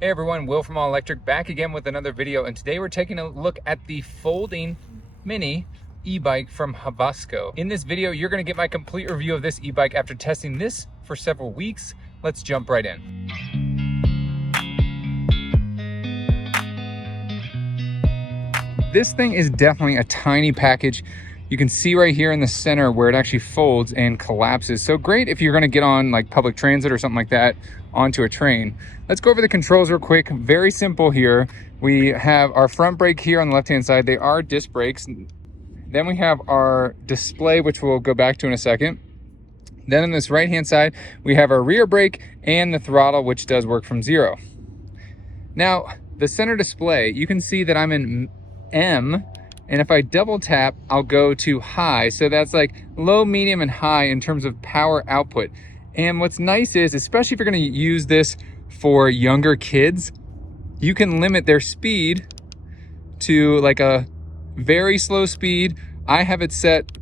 Hey everyone, Will from All Electric back again with another video, and today we're taking a look at the folding mini e-bike from Hovsco. In this video, you're going to get my complete review of this e-bike after testing this for several weeks. Let's jump right in. This thing is definitely a tiny package. You can see right here in the center where it actually folds and collapses. So great if you're going to get on like public transit or something like that onto a train. Let's go over the controls real quick. Very simple here. We have our front brake here on the left hand side. They are disc brakes. Then we have our display, which we'll go back to in a second. Then on this right hand side, we have our rear brake and the throttle, which does work from 0. Now the center display, you can see that I'm in M, and if I double tap, I'll go to high. So that's like low, medium, and high in terms of power output. And what's nice is, especially if you're gonna use this for younger kids, you can limit their speed to like a very slow speed. I have it set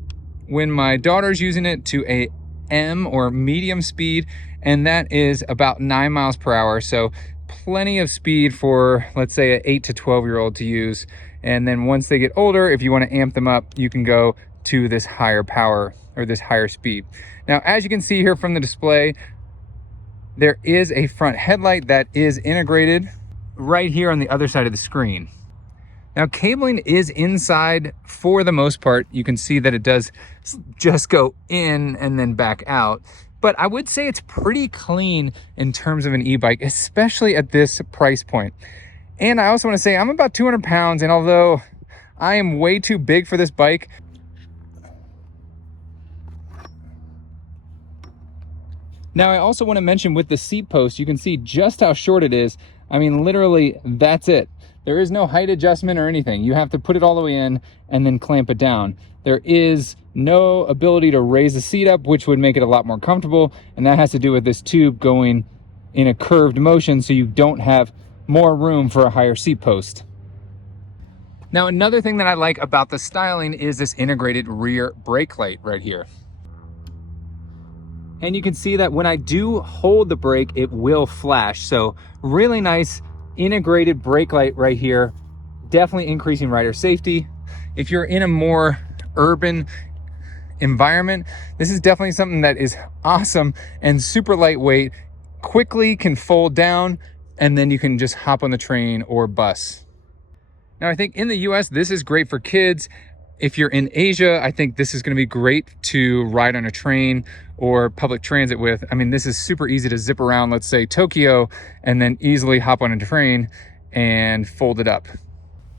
when my daughter's using it to a M or medium speed, and that is about 9 miles per hour. So plenty of speed for, let's say, an 8 to 12-year-old to use. And then once they get older, if you want to amp them up, you can go to this higher power or this higher speed. Now, as you can see here from the display, there is a front headlight that is integrated right here on the other side of the screen. Now, cabling is inside for the most part. You can see that it does just go in and then back out. But I would say it's pretty clean in terms of an e-bike, especially at this price point. And I also want to say I'm about 200 pounds, and although I am way too big for this bike, now I also want to mention with the seat post, you can see just how short it is. I mean, literally, that's it. There is no height adjustment or anything. You have to put it all the way in and then clamp it down. There is no ability to raise the seat up, which would make it a lot more comfortable. And that has to do with this tube going in a curved motion, so you don't have more room for a higher seat post. Now, another thing that I like about the styling is this integrated rear brake light right here. And you can see that when I do hold the brake, it will flash. So really nice integrated brake light right here, definitely increasing rider safety. If you're in a more urban environment, this is definitely something that is awesome and super lightweight, quickly can fold down, and then you can just hop on the train or bus. Now, I think in the US, this is great for kids. If you're in Asia, I think this is going to be great to ride on a train or public transit with. I mean, this is super easy to zip around, let's say Tokyo, and then easily hop on a train and fold it up.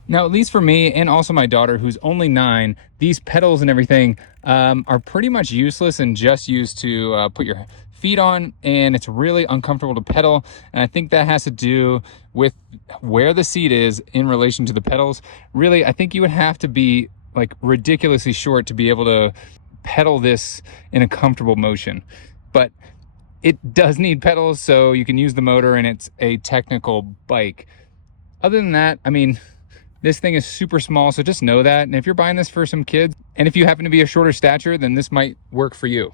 Now, at least for me and also my daughter, who's only 9, these pedals and everything are pretty much useless and just used to put your feet on, and it's really uncomfortable to pedal. And I think that has to do with where the seat is in relation to the pedals. Really, I think you would have to be like ridiculously short to be able to pedal this in a comfortable motion. But it does need pedals, so you can use the motor, and it's a technical bike. Other than that, I mean, this thing is super small, so just know that. And if you're buying this for some kids, and if you happen to be a shorter stature, then this might work for you.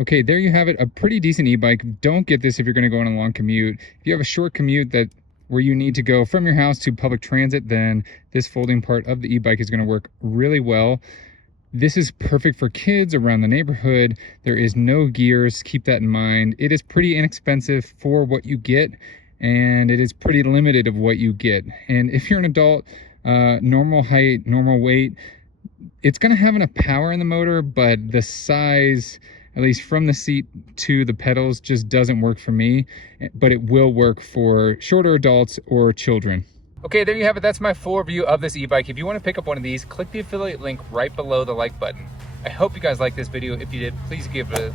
Okay, there you have it, a pretty decent e-bike. Don't get this if you're gonna go on a long commute. If you have a short commute where you need to go from your house to public transit, then this folding part of the e-bike is gonna work really well. This is perfect for kids around the neighborhood. There is no gears, keep that in mind. It is pretty inexpensive for what you get, and it is pretty limited of what you get. And if you're an adult, normal height, normal weight, it's gonna have enough power in the motor, but the size, at least from the seat to the pedals, just doesn't work for me, but it will work for shorter adults or children. Okay, there you have it. That's my full review of this e-bike. If you want to pick up one of these, click the affiliate link right below the like button. I hope you guys liked this video. If you did, please give it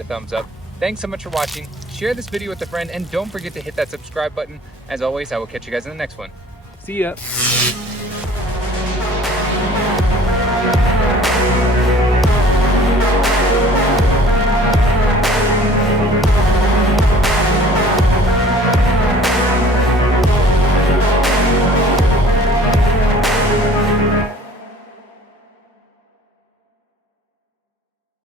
a thumbs up. Thanks so much for watching. Share this video with a friend, and don't forget to hit that subscribe button. As always, I will catch you guys in the next one. See ya.